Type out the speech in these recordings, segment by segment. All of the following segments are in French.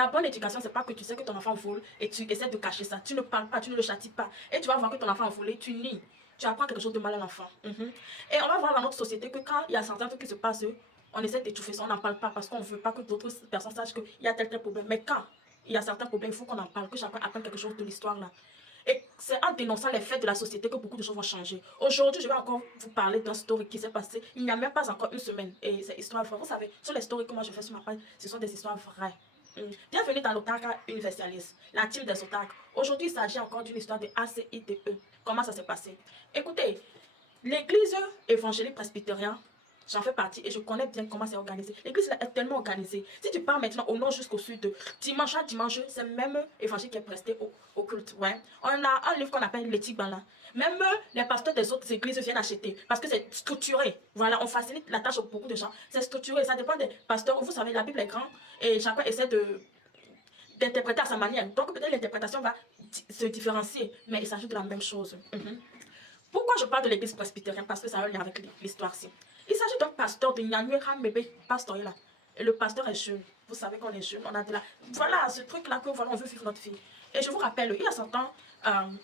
La bonne éducation, c'est pas que tu sais que ton enfant vole et tu essaies de cacher ça. Tu ne parles pas, tu ne le châties pas. Et tu vas voir que ton enfant a volé, tu nies. Tu apprends quelque chose de mal à l'enfant. Et on va voir dans notre société que quand il y a certains trucs qui se passent, on essaie d'étouffer ça, on n'en parle pas parce qu'on ne veut pas que d'autres personnes sachent qu'il y a tel problème. Mais quand il y a certains problèmes, il faut qu'on en parle, que chacun apprenne quelque chose de l'histoire là. Et c'est en dénonçant les faits de la société que beaucoup de choses vont changer. Aujourd'hui, je vais encore vous parler d'un story qui s'est passé il n'y a même pas encore une semaine. Et c'est histoire vraie. Vous savez, sur les stories que moi je fais sur ma page, ce sont des histoires vraies. Bienvenue dans l'Otaka Universalis, la team des Otak. Aujourd'hui, il s'agit encore d'une histoire de ACITE. Comment ça s'est passé? Écoutez, l'église évangélique presbytérienne, j'en fais partie et je connais bien comment c'est organisé. L'église est tellement organisée. Si tu pars maintenant au nord jusqu'au sud, dimanche à dimanche, c'est même évangile qui est presté au culte. Ouais. On a un livre qu'on appelle l'éthique là. Même les pasteurs des autres églises viennent acheter parce que c'est structuré. Voilà, on facilite la tâche pour beaucoup de gens. C'est structuré, ça dépend des pasteurs. Vous savez, la Bible est grande et chacun essaie d'interpréter à sa manière. Donc peut-être l'interprétation va se différencier, mais il s'agit de la même chose. Pourquoi je parle de l'église presbytérienne? Parce que ça a un lien avec l'histoire-ci. Il s'agit d'un pasteur de Nyanwera Mebe, pasteur là. Et le pasteur est jeune. Vous savez qu'on est jeune, on a de la... Voilà, ce truc-là que voilà, on veut vivre notre vie. Et je vous rappelle, il y a certains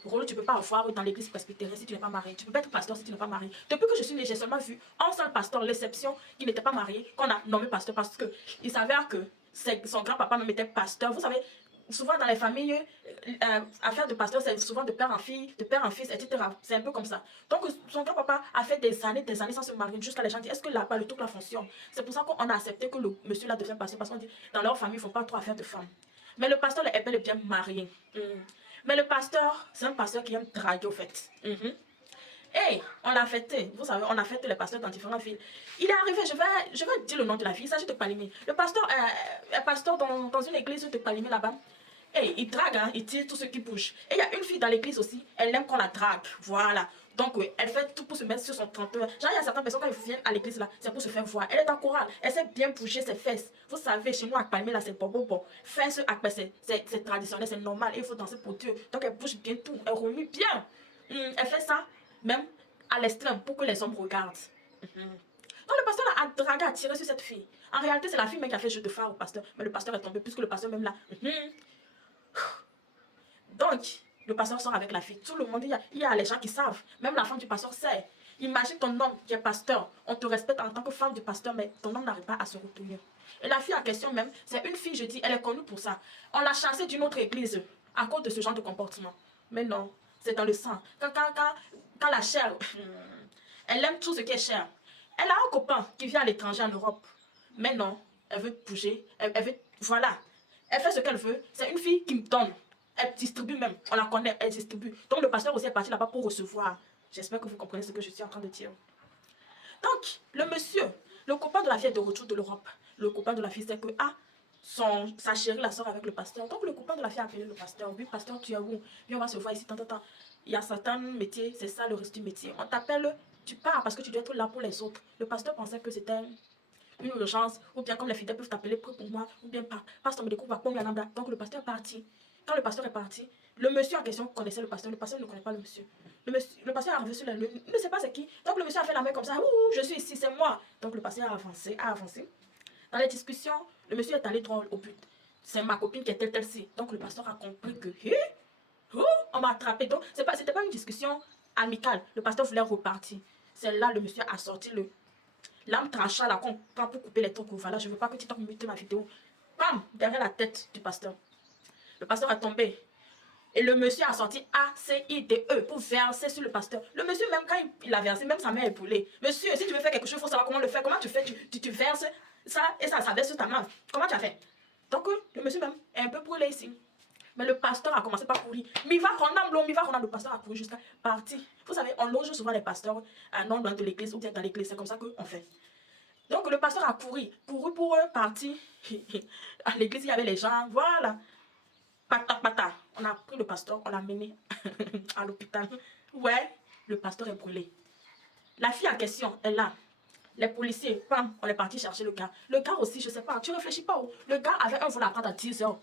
rôles que tu ne peux pas avoir dans l'église presbytérienne si tu n'es pas marié. Tu ne peux pas être pasteur si tu n'es pas marié. Depuis que je suis née, j'ai seulement vu un seul pasteur, l'exception, qui n'était pas marié, qu'on a nommé pasteur parce qu'il s'avère que son grand-papa même était pasteur. Vous savez, souvent dans les familles, affaire de pasteur, c'est souvent de père en fille, de père en fils, etc. C'est un peu comme ça. Donc, son grand-papa a fait des années sans se marier, jusqu'à les gens disent, est-ce que là-bas, le truc là fonctionne? C'est pour ça qu'on a accepté que le monsieur là devient pasteur, parce qu'on dit, dans leur famille, il ne faut pas trop affaire de femmes. Mais le pasteur est bel et bien marié. Mais le pasteur, c'est un pasteur qui aime draguer, au fait. Hey, on l'a fêté. Vous savez, on a fêté les pasteurs dans différentes villes. Il est arrivé, je vais dire le nom de la ville. Il s'agit de Palimé. Le pasteur est pasteur dans une église de Palimé là-bas. Et il drague, hein, il tire tout ce qui bouge. Et il y a une fille dans l'église aussi, elle aime qu'on la drague. Voilà. Donc, oui, elle fait tout pour se mettre sur son 30 heures. Genre, il y a certaines personnes, quand ils viennent à l'église là, c'est pour se faire voir. Elle est en chorale, elle sait bien bouger ses fesses. Vous savez, chez nous, à Palmé, là, c'est bon. Faire ce acte, c'est traditionnel, c'est normal. Il faut danser pour Dieu. Donc, elle bouge bien tout, elle remue bien. Elle fait ça, même à l'extrême, pour que les hommes regardent. Donc le pasteur a dragué, a tiré sur cette fille. En réalité, c'est la fille même qui a fait jeu de phare au pasteur. Mais le pasteur est tombé, puisque le pasteur même là. Donc, le pasteur sort avec la fille. Tout le monde, il y a les gens qui savent. Même la femme du pasteur sait. Imagine ton homme qui est pasteur. On te respecte en tant que femme du pasteur, mais ton homme n'arrive pas à se retourner. Et la fille en question même, c'est une fille, je dis, elle est connue pour ça. On l'a chassée d'une autre église à cause de ce genre de comportement. Mais non, c'est dans le sang. Quand la chair, elle aime tout ce qui est cher. Elle a un copain qui vient à l'étranger en Europe. Mais non, elle veut bouger. Elle veut, voilà. Elle fait ce qu'elle veut. C'est une fille qui me donne. Elle distribue même. On la connaît, elle distribue. Donc le pasteur aussi est parti là-bas pour recevoir. J'espère que vous comprenez ce que je suis en train de dire. Donc, le monsieur, le copain de la fille est de retour de l'Europe. Le copain de la fille sait que, sa chérie la sort avec le pasteur. Donc le copain de la fille a appelé le pasteur. Oui, pasteur, tu es où? Viens, on va se voir ici, tant. Il y a certains métiers, c'est ça le reste du métier. On t'appelle, tu pars parce que tu dois être là pour les autres. Le pasteur pensait que c'était une urgence, ou bien comme les fidèles peuvent t'appeler pour moi, ou bien pasteur me découvre, donc le pasteur est parti. Quand le pasteur est parti, le monsieur en question connaissait le pasteur ne connaît pas le monsieur. Le pasteur est arrivé sur les lieux, il ne sait pas c'est qui. Donc le monsieur a fait la main comme ça, ouh, je suis ici, c'est moi. Donc le pasteur a avancé. Dans les discussions, le monsieur est allé droit au but. C'est ma copine qui est telle-ci. Donc le pasteur a compris que, on m'a attrapé. Donc c'était pas une discussion amicale. Le pasteur voulait repartir. C'est là le monsieur a sorti l'âme tranchée là qu'on prend pour couper les trucs. Voilà, je veux pas que tu mute ma vidéo. Bam, derrière la tête du pasteur. Le pasteur est tombé. Et le monsieur a sorti ACIDE pour verser sur le pasteur. Le monsieur, même quand il a versé, même sa main est brûlée. Monsieur, si tu veux faire quelque chose, il faut savoir comment le faire. Comment tu fais? Tu verses ça et ça verse sur ta main. Comment tu as fait? Donc, le monsieur même est un peu brûlé ici. Mais le pasteur a commencé par courir. Le pasteur a couru jusqu'à partir. Vous savez, on loge souvent les pasteurs non loin de l'église ou bien dans l'église. C'est comme ça qu'on fait. Donc, le pasteur a couru pour partir. À l'église, il y avait les gens. Voilà. Pata. On a pris le pasteur, on l'a mené à l'hôpital. Ouais, le pasteur est brûlé. La fille en question est là. Les policiers, bam, on est parti chercher le gars. Le gars aussi, je sais pas, tu réfléchis pas où? Le gars avait un vol à prendre à 10 heures.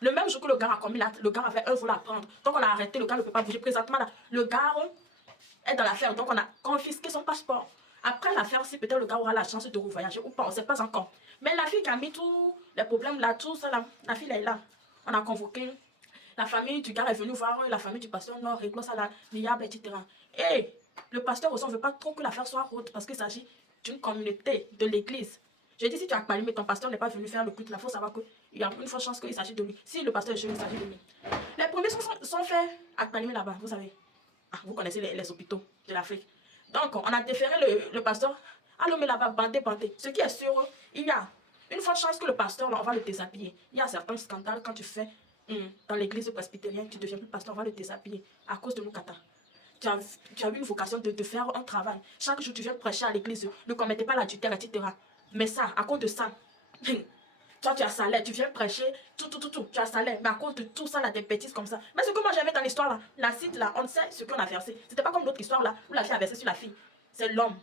Le même jour que le gars a commis l'acte, le gars avait un vol à prendre. Donc on a arrêté, le gars ne peut pas bouger. Présentement, là, le gars est dans l'affaire, donc on a confisqué son passeport. Après l'affaire, si peut-être le gars aura la chance de revoyager ou pas, on ne sait pas encore. Mais la fille qui a mis tout les problèmes là, tout ça là, la fille là est là. On a convoqué, la famille du gars est venue voir, la famille du pasteur, non, réglons ça là, l'IAB, etc. Et le pasteur aussi, on ne veut pas trop que l'affaire soit haute parce qu'il s'agit d'une communauté, de l'église. Je dis, si tu as parlé, mais ton pasteur n'est pas venu faire le culte, il faut savoir qu'il y a une forte chance qu'il s'agit de lui. Si le pasteur est chez lui, il s'agit de lui. Les premiers sont faits à Kpalimé là-bas, vous savez. Ah, vous connaissez les hôpitaux de l'Afrique. Donc, on a déféré le pasteur à l'homme là-bas, bandé. Ce qui est sûr, il y a une forte chance que le pasteur, là, on va le déshabiller. Il y a certains scandales quand tu fais dans l'église presbytérienne, tu deviens plus pasteur, on va le déshabiller à cause de Moukata. Tu as eu une vocation de faire un travail. Chaque jour, tu viens prêcher à l'église. Ne commettez pas l'adultère, etc. Mais ça, à cause de ça, toi, tu as salaire, tu viens prêcher, tout, tu as salaire. Mais à cause de tout ça, là, des bêtises comme ça. Mais ce que moi j'avais dans l'histoire, là, la cite, là, on sait ce qu'on a versé. C'était pas comme l'autre histoire, là, où la fille a versé sur la fille. C'est l'homme.